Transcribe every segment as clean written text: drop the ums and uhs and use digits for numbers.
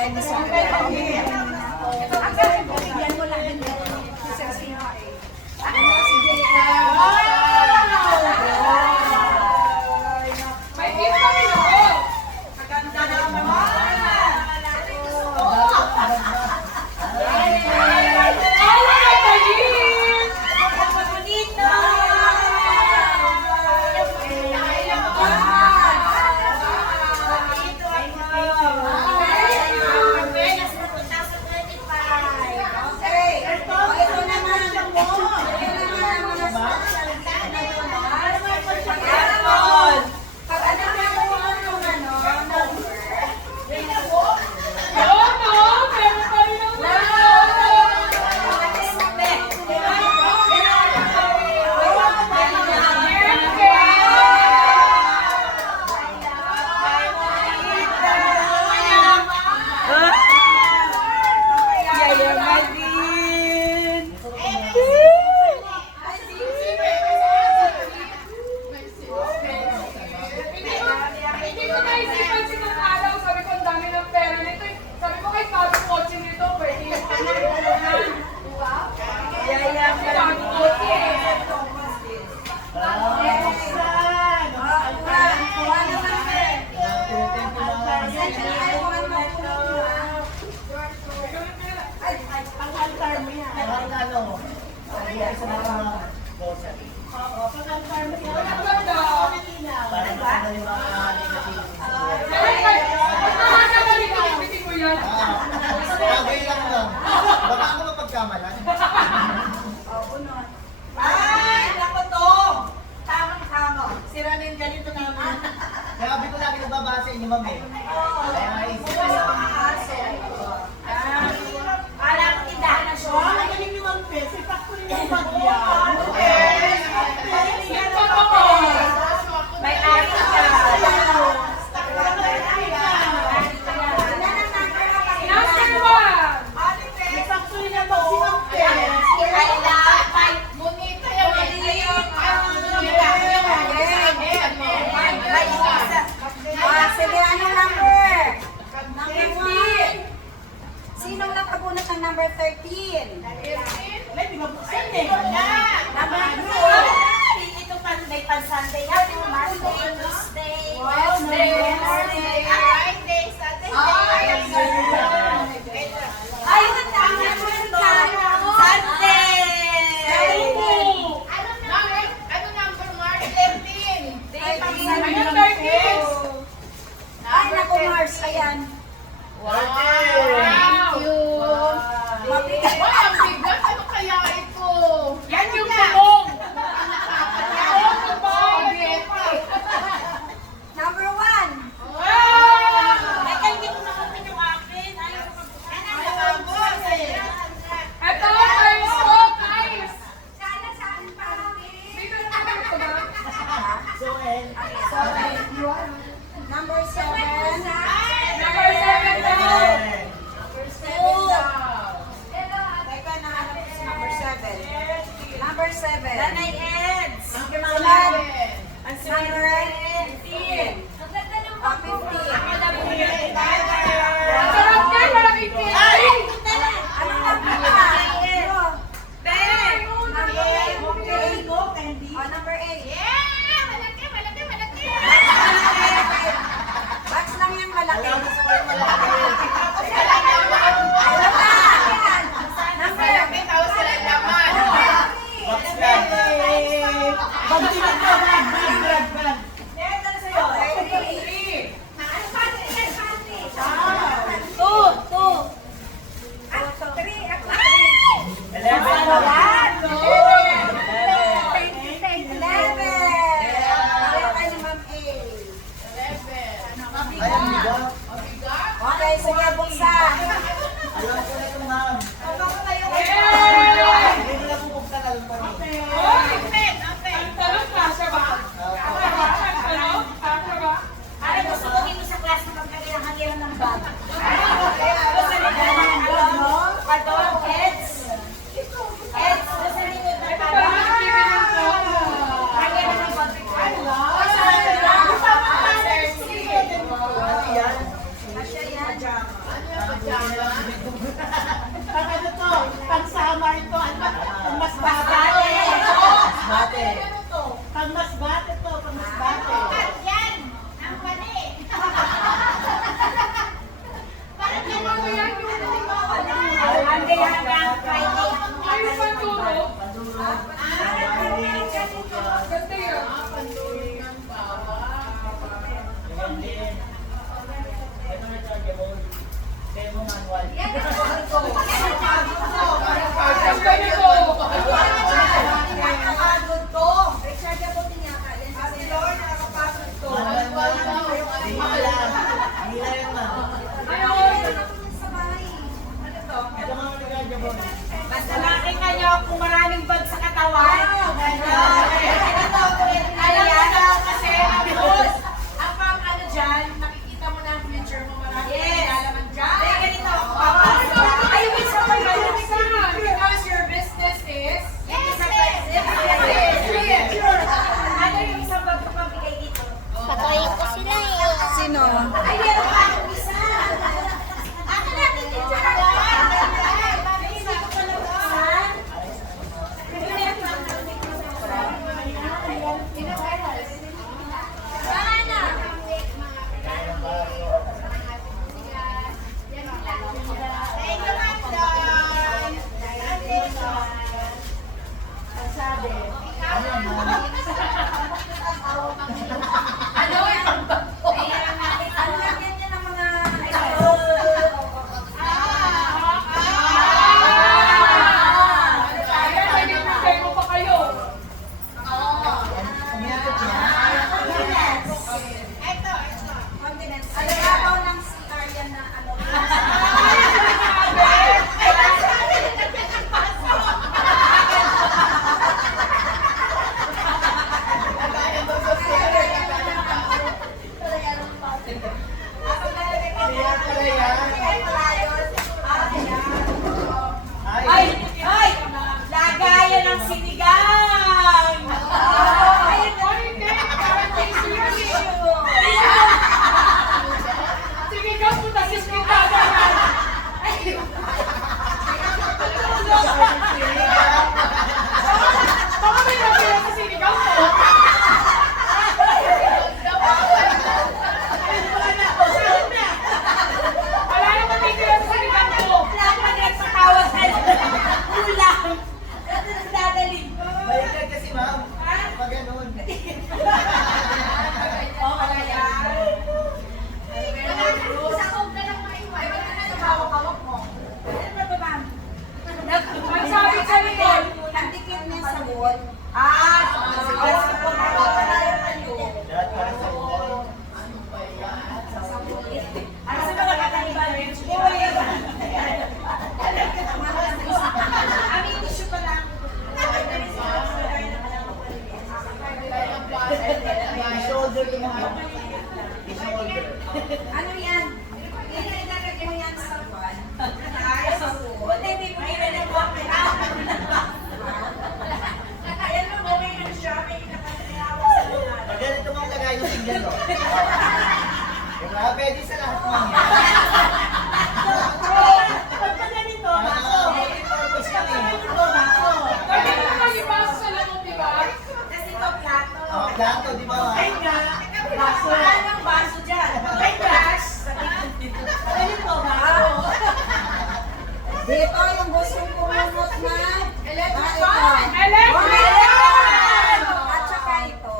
Bigyan mo lang din. May gift pa rin ako. Maganda naman. Baka ako mapagkamalan. Ay, naku to! Tamang-tama. Sira na yung ganito naman. Kaya sabi ko lagi nagbabasa inyo, ma'am eh. Kaya isip ko. Para ko tindahan na siya. Magaling ni Ma'am Pe, sipak ko rin yung bagyan. May ari ka. Number one. Sipak ko rin yung bag si Ma'am Pe. Sige, anong number? Number 1. Sinong nakabunot ng number 13? Wala, di mabuksan eh. Number 2. Ito pa, may pan-Sunday yan. Monday, Tuesday, Wednesday, Thursday, Friday, Saturday. Ay, ang dami mo ito. Sunday! Ay, naku, Mars. Ayan. Thank you. Mabigat. Yan yung tulong. Number 1. Wow! Ay, hindi ko nakumpin yung akin. Ito, guys. Oh, guys. Sana saan pa? Dito na ito ba? Joel. Number 7. Number 7 daw. Teka, nahanap ko si number 7. Number 7. Nanay Eds. Sunod. Ang Number 15. 15. Ang sarap yan, malaking cake. Ano number pa? Number 8. Box lang yung malaki. Okay, sige, buksan. Alam ko na ito, ma'am. Yay! Hindi na bubuksan, alam ko rin. Oy! Ang tanong, kasya ba? Kasya ba? Ang tanong, kasya ba? Ano gusto mo dito sa class na magkakilang ng bag? Pardon, Eds? Eds, gusto dito na Ito ba yung TV ng photo? Kaya na ng bag. Ano yan? Kasya yan. Ang ganito. Nakakapagod ko. Richard, gabutin yata. Yan si Lord, nakakapagod ko. Hindi mo alam. Hindi na yun, ma'am. Ayun. Sa bahay. Ito mga nagagabon. Basta nakita niyo kung maraming bag sa katawan. Alam mo na kasi ang pang ano dyan, nakikita mo na ang future mo marami. Yes. Nalaman dyan. Kaya ganito. Ay, wait, sa because your business is? Ano yung isang bag na pabigay dito? Patayin ko sila eh. Sino? Ay, meron pa akong isa. Akin natin yung May isa ko pala buksan. Ano yan? Ano lagyan niya ng mga Ayan, may bibigay mo pa kayo. continents. Ano yabaw ng CR yan na ano? Kaya pala yan. Ay! Ay, Ay! Lagayan ng sinigang! Ay, hindi. Parang tissue. Sige ka, punta si Spikada yan. Baka may natira sa sinigang mo. Wala naman natira sa sinigang mo. Dapat nagpatawag sa ulam. Dadalhin ko. baliktad kasi, ma'am. Pag ganun. Oo, wala yan. Ano ba ito, ma'am? Ang sabi sa likod, Ang dikit niya sa wall. Ah! Lahat para sa wall. Ano sa mga kakaiba rin? Amin, tissue pa lang. I-shoulder ko naman. I-shoulder. Ano yan? Ilalagay mo yan sa wall. Ay, sa buti, hindi mo ginagawa ko lang. Ayan mo, may ano siya, may nakatinawa sa mga. Pag ganito mong lagay yung tingnan mo. Diba? Pwede sa lahat mo yan. Pag pa ganito, Ah, bako. multi-purpose Pag kami. pa ganito, bako. pwede mo naman ipasok sa lamang, di ba? Kasi ito, plato. Oh, plato, di ba? Ay nga, baso. Wala ng baso dyan. Ay, crush. Ganito, bako. Dito yung gustong pumunot na Electric ito. fan! Electric fan! At saka ito.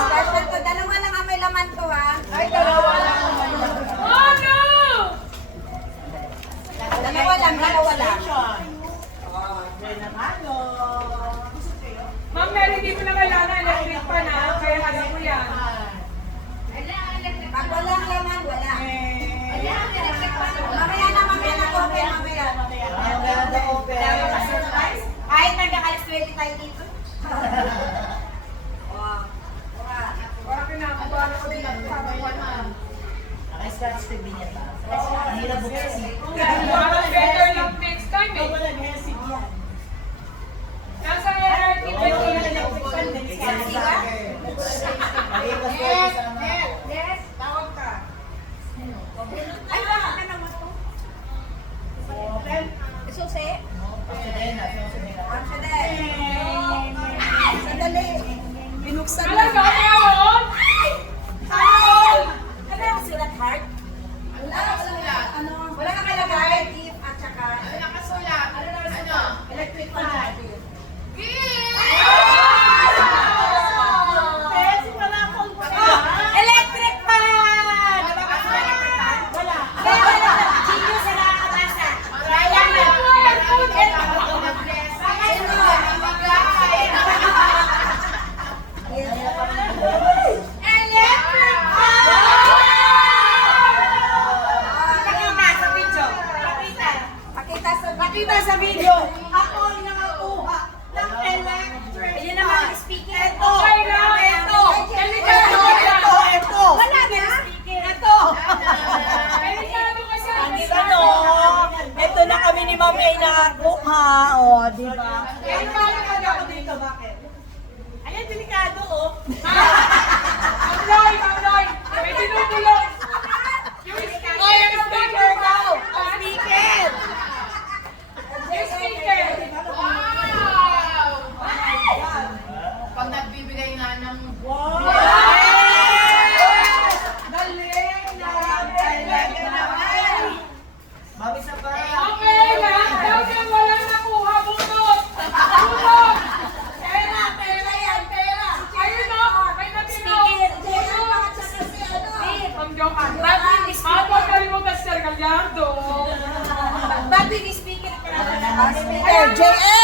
Special to. Dalawa lang ang may laman to ha. Ay, dalawa lang. Oh no! Dalawa lang, dalawa lang. Ma'am Mary, hindi mo na kailangan electric fan ha, kaya alam mo yan. Pag walang laman, wala. Mamaya na, mamaya na open, mamaya. Ang ganda open. Kahit nagkakalas 20 tayo dito. Parang kinakabahan ako din ang ma'am. Naka-scratch tag din yan, ma'am. Ang hirap buksin. Parang better lang next time eh. Nasa LRT ba yung electric fan? Bigyan mo sa akin. Mag-iwas ko sa ano. Yes, tawag ka. Ay, bakit ka naman to? Susi? Pasadena, Pasadena. Ang sadali. Sandali. Binuksan na. Talaga, meron? Meron! Ano yung sulat heart? Wala kang sulat. Ano? Wala kang kalagay. Gift at saka. Ano nakasulat? Ano nakasulat? Electric fan. Electric fan! Wala. Kaya wala yung ano. Huwag kalimutan si Sir Gallardo. Ba't speaker pa natin? Speaker, JL!